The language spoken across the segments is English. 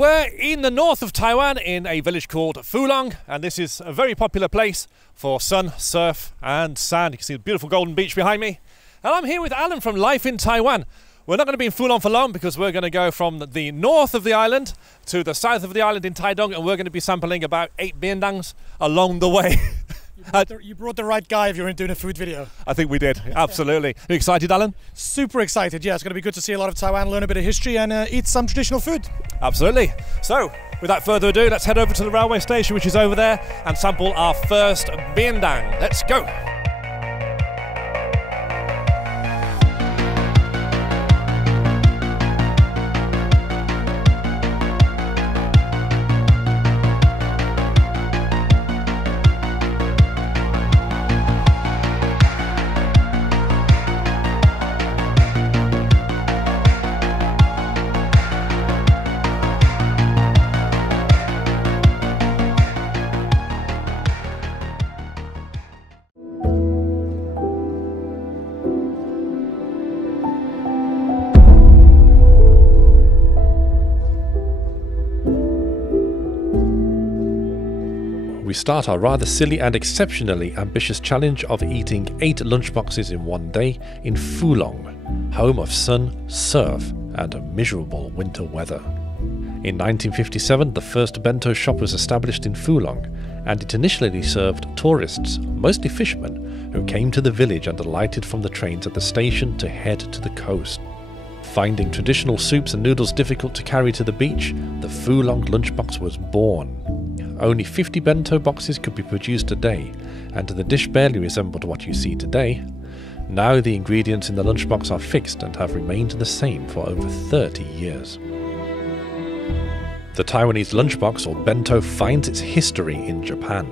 We're in the north of Taiwan in a village called Fulong, and this is a very popular place for sun, surf and sand. You can see the beautiful golden beach behind me. And I'm here with Alan from Life in Taiwan. We're not going to be in Fulong for long because we're going to go from the north of the island to the south of the island in Taidong, and we're going to be sampling about 8 biendangs along the way. You brought the right guy if you were doing a food video. I think we did, absolutely. Are you excited, Alan? Super excited, yeah. It's going to be good to see a lot of Taiwan, learn a bit of history and eat some traditional food. Absolutely. So, without further ado, let's head over to the railway station, which is over there, and sample our first biendang. Let's go. We start our rather silly and exceptionally ambitious challenge of eating 8 lunchboxes in one day in Fulong, home of sun, surf and miserable winter weather. In 1957, the first bento shop was established in Fulong, and it initially served tourists, mostly fishermen, who came to the village and alighted from the trains at the station to head to the coast. Finding traditional soups and noodles difficult to carry to the beach, the Fulong lunchbox was born. Only 50 bento boxes could be produced a day, and the dish barely resembled what you see today. Now the ingredients in the lunchbox are fixed and have remained the same for over 30 years. The Taiwanese lunchbox or bento finds its history in Japan,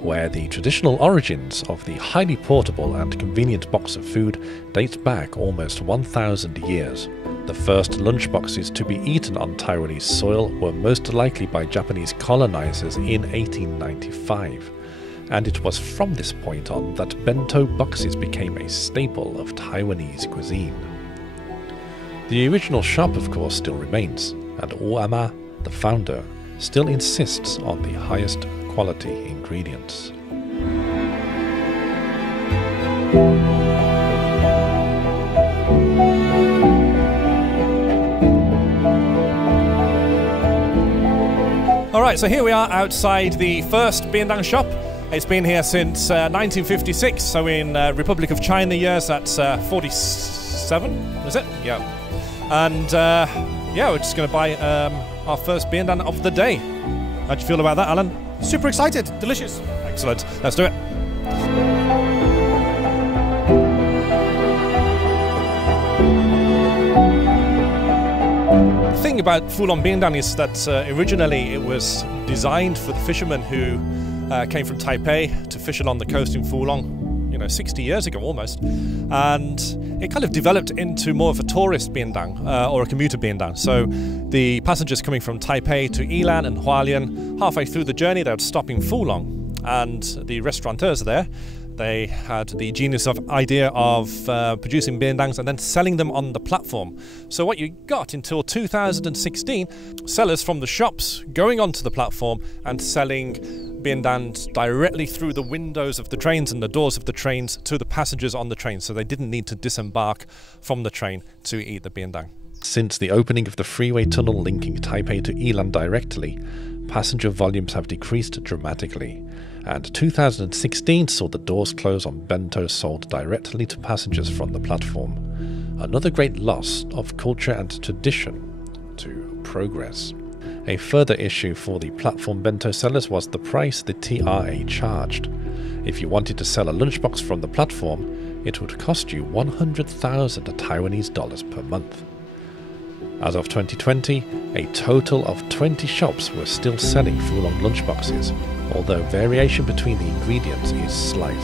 where the traditional origins of the highly portable and convenient box of food dates back almost 1,000 years. The first lunchboxes to be eaten on Taiwanese soil were most likely by Japanese colonizers in 1895, and it was from this point on that bento boxes became a staple of Taiwanese cuisine. The original shop, of course, still remains, and Ama, the founder, still insists on the highest quality ingredients. Alright, so here we are outside the first biendang shop. It's been here since 1956, so in Republic of China years, that's 47, is it? Yeah. And yeah, we're just going to buy our first biendang of the day. How'd you feel about that, Alan? Super excited, delicious. Excellent, let's do it. The thing about Fulong biendang is that originally it was designed for the fishermen who came from Taipei to fish along the coast in Fulong, you know, 60 years ago almost, and it kind of developed into more of a tourist biendang or a commuter biendang. So the passengers coming from Taipei to Yilan and Hualien, halfway through the journey they would stop in Fulong, and the restaurateurs there, they had the genius of idea of producing biendangs and then selling them on the platform. So what you got until 2016, sellers from the shops going onto the platform and selling biendangs directly through the windows of the trains and the doors of the trains to the passengers on the train, so they didn't need to disembark from the train to eat the biendang. Since the opening of the freeway tunnel linking Taipei to Yilan directly, passenger volumes have decreased dramatically, and 2016 saw the doors close on bento sold directly to passengers from the platform. Another great loss of culture and tradition to progress. A further issue for the platform bento sellers was the price the TRA charged. If you wanted to sell a lunchbox from the platform, it would cost you 100,000 Taiwanese dollars per month. As of 2020, a total of 20 shops were still selling Fulong lunchboxes, although variation between the ingredients is slight.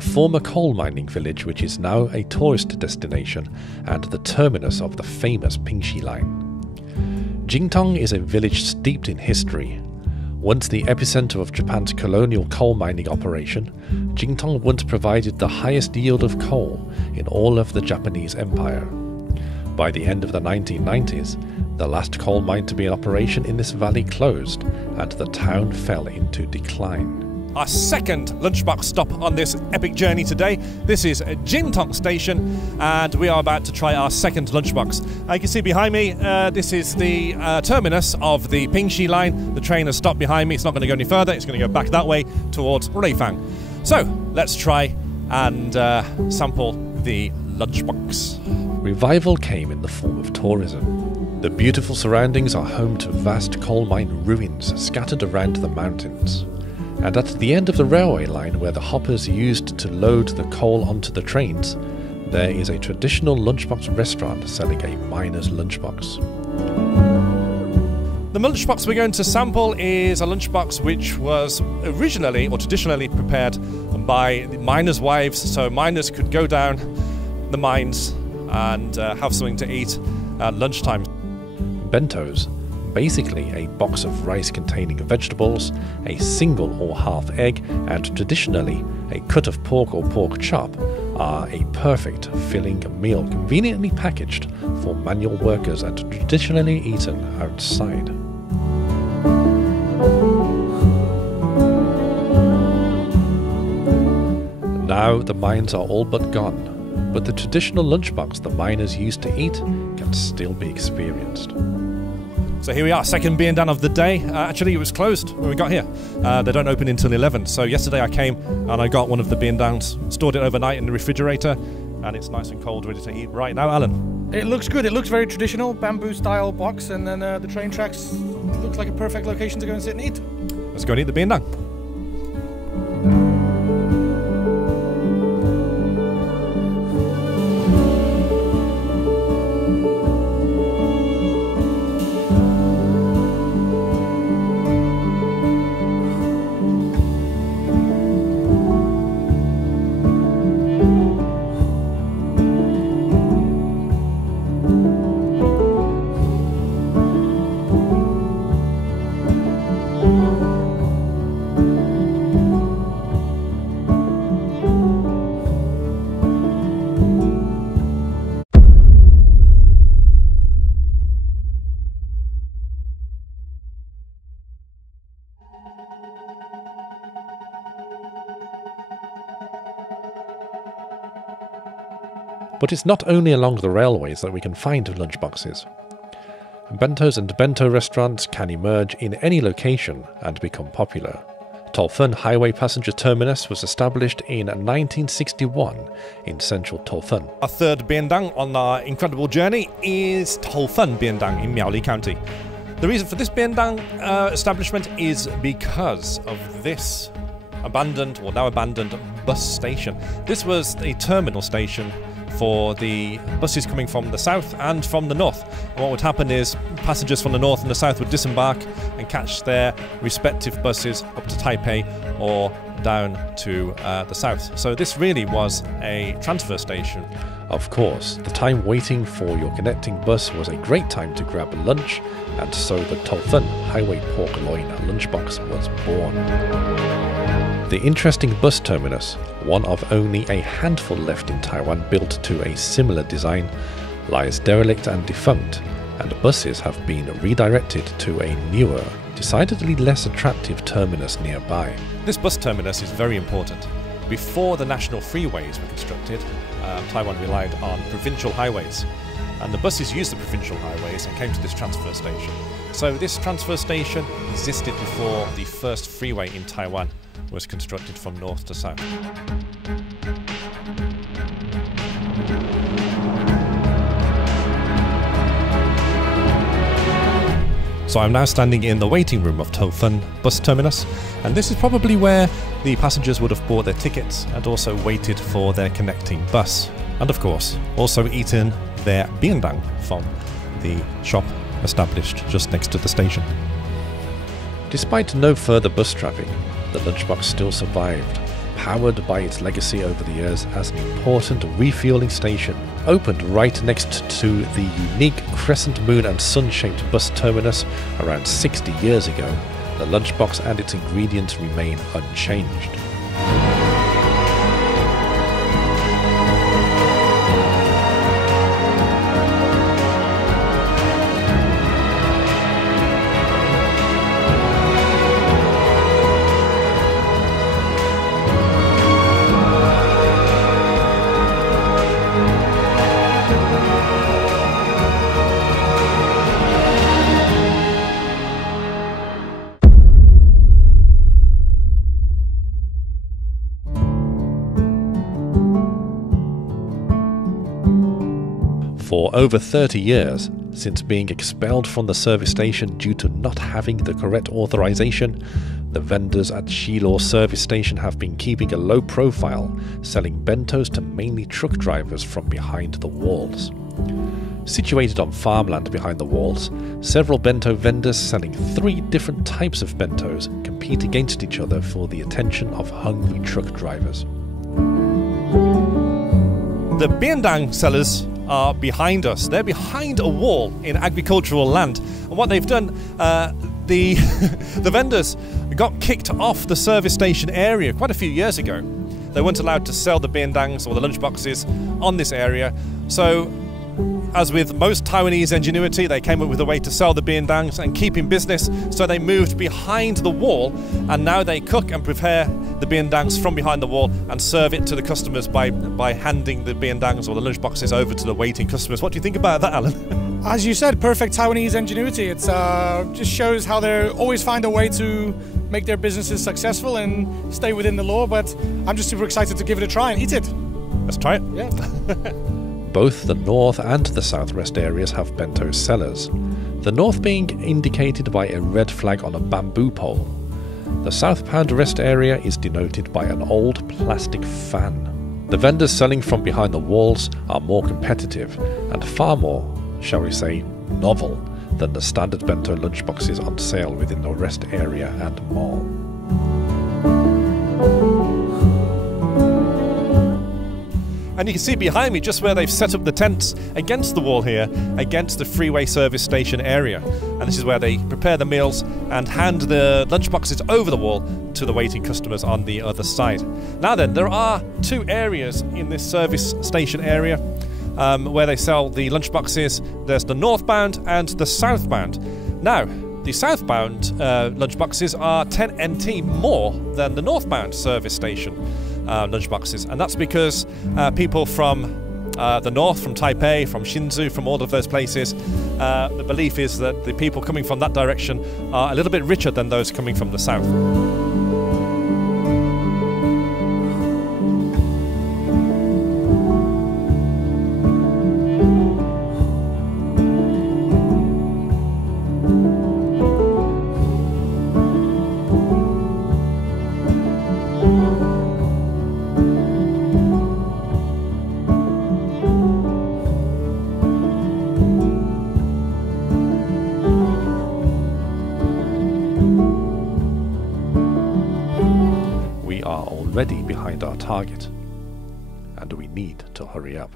a former coal mining village which is now a tourist destination and the terminus of the famous Pingxi Line. Jingtong is a village steeped in history. Once the epicenter of Japan's colonial coal mining operation, Jingtong once provided the highest yield of coal in all of the Japanese Empire. By the end of the 1990s, the last coal mine to be in operation in this valley closed, and the town fell into decline. Our second lunchbox stop on this epic journey today. This is Jingtong Station, and we are about to try our second lunchbox. You can see behind me, this is the terminus of the Pingxi Line. The train has stopped behind me. It's not going to go any further. It's going to go back that way towards Ruifang. So let's try and sample the lunchbox. Revival came in the form of tourism. The beautiful surroundings are home to vast coal mine ruins scattered around the mountains. And at the end of the railway line where the hoppers used to load the coal onto the trains, there is a traditional lunchbox restaurant selling a miner's lunchbox. The lunchbox we're going to sample is a lunchbox which was originally or traditionally prepared by miners' wives, so miners could go down the mines and have something to eat at lunchtime. Bentos, basically a box of rice containing vegetables, a single or half egg, and traditionally a cut of pork or pork chop, are a perfect filling meal conveniently packaged for manual workers and traditionally eaten outside. Now the mines are all but gone, but the traditional lunchbox the miners used to eat can still be experienced. So here we are, second biendang of the day. Actually, it was closed when we got here. They don't open until 11. So yesterday I came and I got one of the biendangs, stored it overnight in the refrigerator, and it's nice and cold, ready to eat right now. Alan? It looks good. It looks very traditional, bamboo-style box, and then the train tracks looks like a perfect location to go and sit and eat. Let's go and eat the biendang. But it's not only along the railways that we can find lunchboxes. Bentos and bento restaurants can emerge in any location and become popular. Tolfen Highway Passenger Terminus was established in 1961 in central Tolfen. Our third biendang on our incredible journey is Tolfen Biendang in Miaoli County. The reason for this biendang establishment is because of this abandoned, or now abandoned, bus station. This was a terminal station for the buses coming from the south and from the north. And what would happen is passengers from the north and the south would disembark and catch their respective buses up to Taipei or down to the south. So this really was a transfer station. Of course, the time waiting for your connecting bus was a great time to grab lunch, and so the Tolfen Highway Pork Loin lunchbox was born. The interesting bus terminus, one of only a handful left in Taiwan built to a similar design, lies derelict and defunct, and buses have been redirected to a newer, decidedly less attractive terminus nearby. This bus terminus is very important. Before the national freeways were constructed, Taiwan relied on provincial highways, and the buses used the provincial highways and came to this transfer station. So this transfer station existed before the first freeway in Taiwan was constructed from north to south. So I'm now standing in the waiting room of Tolfen bus terminus, and this is probably where the passengers would have bought their tickets and also waited for their connecting bus, and of course also eaten their biendang from the shop established just next to the station. Despite no further bus traffic, the lunchbox still survived, powered by its legacy over the years as an important refueling station. Opened right next to the unique crescent moon and sun-shaped bus terminus around 60 years ago, the lunchbox and its ingredients remain unchanged. For over 30 years, since being expelled from the service station due to not having the correct authorization, the vendors at Shilaw service station have been keeping a low profile, selling bentos to mainly truck drivers from behind the walls. Situated on farmland behind the walls, several bento vendors selling 3 different types of bentos compete against each other for the attention of hungry truck drivers. The biendang sellers are behind us. They're behind a wall in agricultural land. And what they've done, the vendors got kicked off the service station area quite a few years ago. They weren't allowed to sell the biendangs or the lunchboxes on this area. So, as with most Taiwanese ingenuity, they came up with a way to sell the biendangs and keep in business, so they moved behind the wall, and now they cook and prepare the biendangs from behind the wall and serve it to the customers by handing the biendangs or the lunchboxes over to the waiting customers. What do you think about that, Alan? As you said, perfect Taiwanese ingenuity. It just shows how they always find a way to make their businesses successful and stay within the law, but I'm just super excited to give it a try and eat it. Let's try it. Yeah. Both the north and the southwest areas have bento sellers, the north being indicated by a red flag on a bamboo pole. The southbound rest area is denoted by an old plastic fan. The vendors selling from behind the walls are more competitive and far more, shall we say, novel than the standard bento lunchboxes on sale within the rest area and mall. And you can see behind me just where they've set up the tents against the wall here, against the freeway service station area. And this is where they prepare the meals and hand the lunchboxes over the wall to the waiting customers on the other side. Now then, there are 2 areas in this service station area where they sell the lunchboxes. There's the northbound and the southbound. Now, the southbound lunchboxes are 10 NT more than the northbound service station lunchboxes, and that's because people from the north, from Taipei, from Hsinchu, from all of those places, the belief is that the people coming from that direction are a little bit richer than those coming from the south. Already behind our target, and we need to hurry up.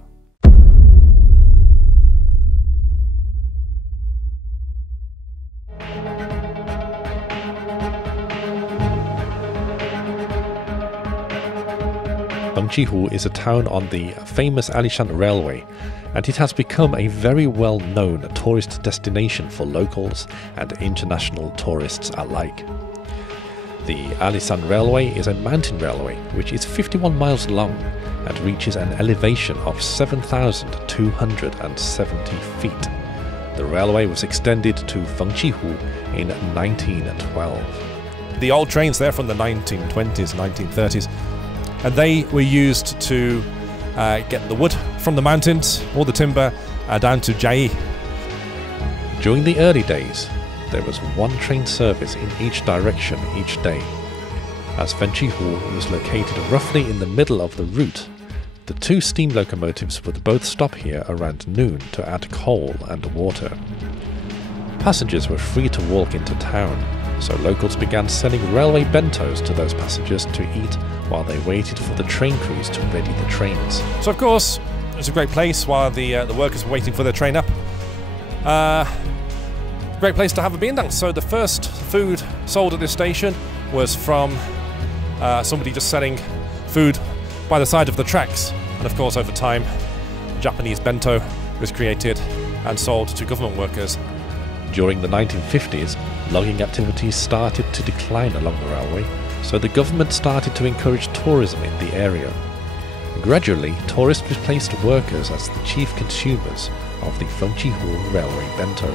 Fengqihu is a town on the famous Alishan Railway, and it has become a very well-known tourist destination for locals and international tourists alike. The Alishan Railway is a mountain railway which is 51 miles long and reaches an elevation of 7,270 feet. The railway was extended to Fengqihu in 1912. The old trains there from the 1920s, 1930s, and they were used to get the wood from the mountains, all the timber, down to Chiayi. During the early days, there was 1 train service in each direction each day. As Fengqihu was located roughly in the middle of the route, the 2 steam locomotives would both stop here around noon to add coal and water. Passengers were free to walk into town, so locals began selling railway bentos to those passengers to eat while they waited for the train crews to ready the trains. So of course, it's a great place while the workers were waiting for their train up. Great place to have a biendang. So the first food sold at this station was from somebody just selling food by the side of the tracks. And of course, over time, Japanese bento was created and sold to government workers. During the 1950s, logging activities started to decline along the railway, so the government started to encourage tourism in the area. Gradually, tourists replaced workers as the chief consumers of the Fengqihu Railway bento.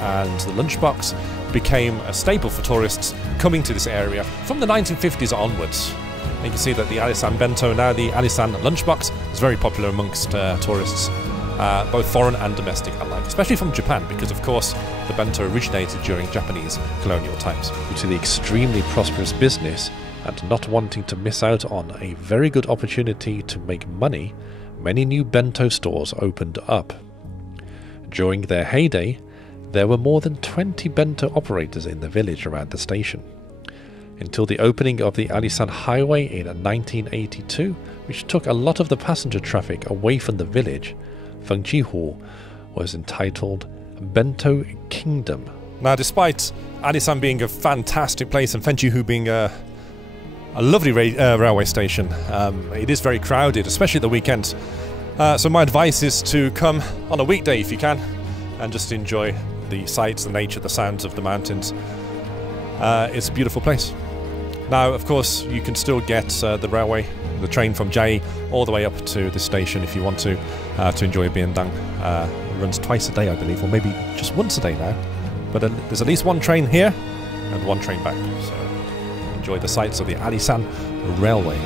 And the lunchbox became a staple for tourists coming to this area from the 1950s onwards. And you can see that the Alisan bento, now the Alisan lunchbox, is very popular amongst tourists, both foreign and domestic alike, especially from Japan, because of course the bento originated during Japanese colonial times. Due to the extremely prosperous business and not wanting to miss out on a very good opportunity to make money, many new bento stores opened up. During their heyday, there were more than 20 bento operators in the village around the station. Until the opening of the Alisan Highway in 1982, which took a lot of the passenger traffic away from the village, Fengqihu was entitled Bento Kingdom. Now, despite Alisan being a fantastic place and Fengqihu being a lovely railway station, it is very crowded, especially at the weekends. So my advice is to come on a weekday if you can, and just enjoy the sights, the nature, the sounds of the mountains. It's a beautiful place. Now, of course, you can still get the train from Jai all the way up to the station if you want to enjoy a biendang. It runs twice a day, I believe, or maybe just once a day now. But there's at least one train here and one train back. So enjoy the sights of the Alisan Railway.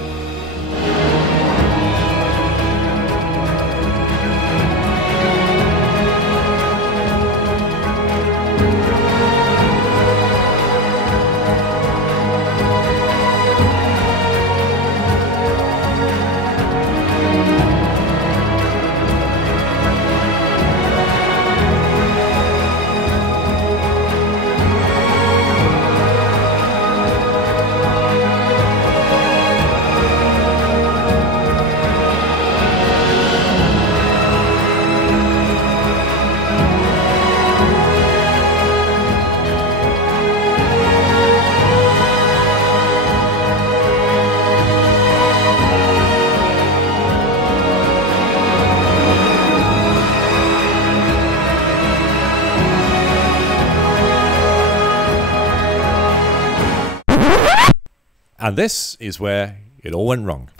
And this is where it all went wrong.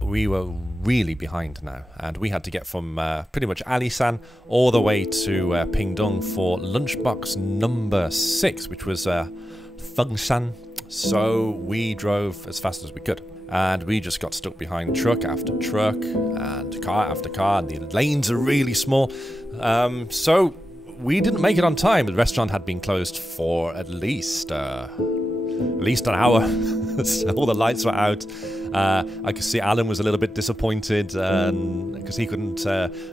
We were really behind now, and we had to get from pretty much Alisan all the way to Pingdong for lunchbox number 6, which was Fengshan. So we drove as fast as we could, and we just got stuck behind truck after truck and car after car, and the lanes are really small. So we didn't make it on time. The restaurant had been closed for at least an hour. So all the lights were out. I could see Alan was a little bit disappointed because he couldn't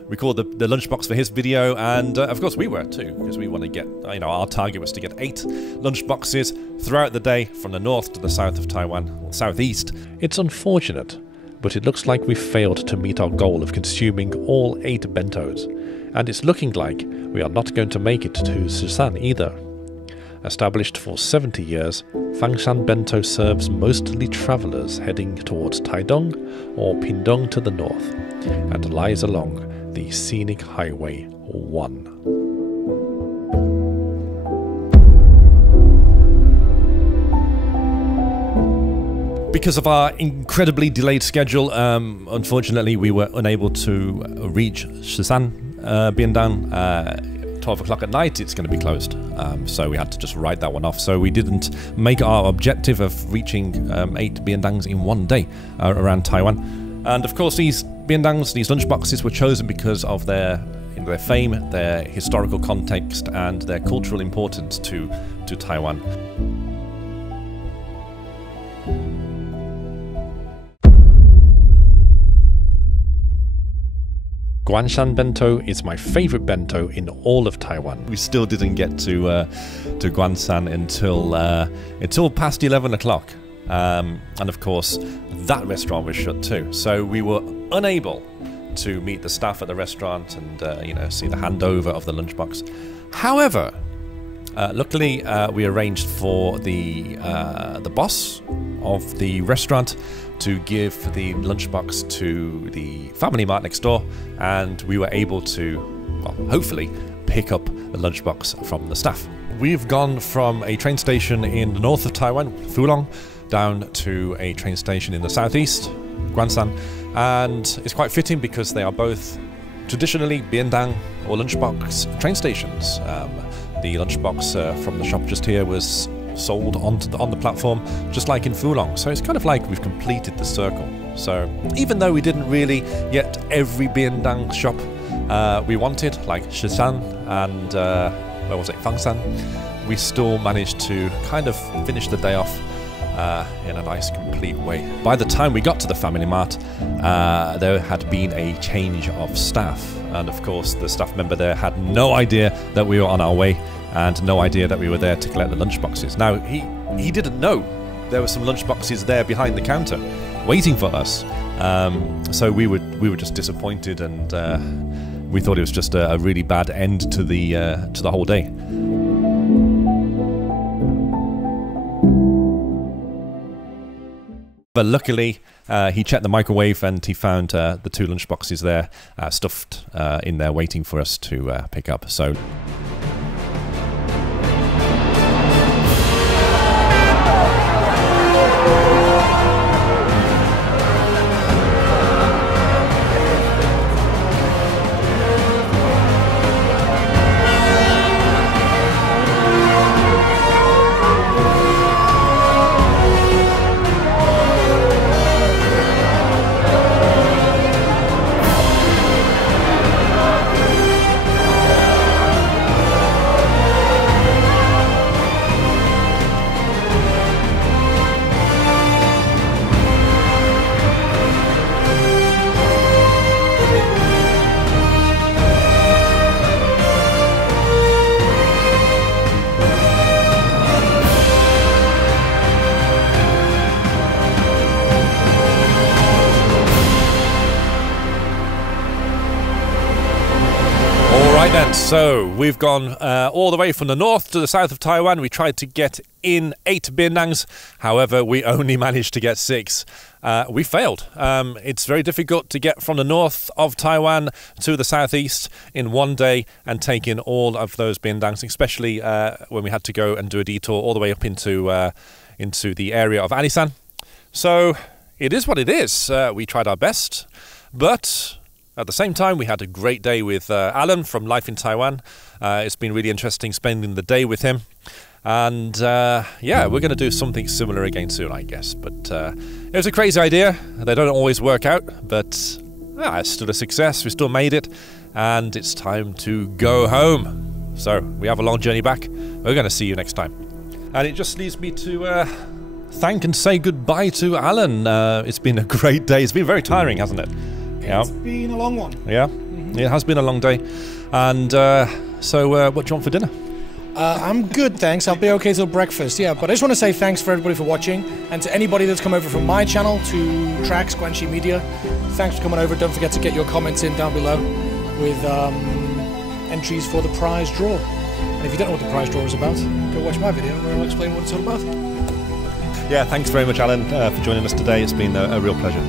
record the lunchbox for his video, and of course we were too, because we want to get, our target was to get 8 lunchboxes throughout the day from the north to the south of Taiwan, or southeast. It's unfortunate, but it looks like we failed to meet our goal of consuming all 8 bentos, and it's looking like we are not going to make it to Susan either. Established for 70 years, Fengshan Bento serves mostly travellers heading towards Taidong or Pingdong to the north, and lies along the Scenic Highway 1. Because of our incredibly delayed schedule, unfortunately we were unable to reach Shisan Biendang. 12 o'clock at night, it's going to be closed. So we had to just write that one off. So we didn't make our objective of reaching 8 biendangs in one day around Taiwan. And of course, these biendangs, these lunchboxes, were chosen because of their fame, their historical context, and their cultural importance to Taiwan. Guanshan bento is my favorite bento in all of Taiwan. We still didn't get to Guanshan until past 11 o'clock. And of course, that restaurant was shut too. So we were unable to meet the staff at the restaurant and see the handover of the lunchbox. However, luckily we arranged for the boss of the restaurant to give the lunchbox to the Family Mart next door, and we were able to, well, hopefully, pick up the lunchbox from the staff. We've gone from a train station in the north of Taiwan, Fulong, down to a train station in the southeast, Guanshan, and it's quite fitting because they are both traditionally biendang or lunchbox train stations. The lunchbox from the shop just here was sold on the platform, just like in Fulong. So it's kind of like we've completed the circle. So even though we didn't really get every biendang shop we wanted, like Shishan and where was it, Fangshan, we still managed to kind of finish the day off in a nice complete way. By the time we got to the Family Mart, there had been a change of staff, and of course the staff member there had no idea that we were on our way and no idea that we were there to collect the lunchboxes. Now he didn't know there were some lunchboxes there behind the counter waiting for us, so we were just disappointed, and we thought it was just a really bad end to the whole day. But luckily, he checked the microwave and he found the 2 lunchboxes there, stuffed in there, waiting for us to pick up. So. So we've gone all the way from the north to the south of Taiwan. We tried to get in 8 biendangs. However, we only managed to get 6. We failed. It's very difficult to get from the north of Taiwan to the southeast in one day and take in all of those biendangs, especially when we had to go and do a detour all the way up into the area of Anisan. So it is what it is. We tried our best, but at the same time, we had a great day with Alan from Life in Taiwan. It's been really interesting spending the day with him. And yeah, we're going to do something similar again soon, I guess. But it was a crazy idea. They don't always work out, but it's still a success. We still made it. And it's time to go home. So we have a long journey back. We're going to see you next time. And it just leaves me to thank and say goodbye to Alan. It's been a great day. It's been very tiring, hasn't it? It's been a long one. Yeah, It has been a long day. And so what do you want for dinner? I'm good, thanks. I'll be okay till breakfast, yeah. But I just want to say thanks for everybody for watching. And to anybody that's come over from my channel to Trax Guanxi Media, thanks for coming over. Don't forget to get your comments in down below with entries for the prize draw. And if you don't know what the prize draw is about, go watch my video where I'll explain what it's all about. Yeah, thanks very much, Alan, for joining us today. It's been a real pleasure.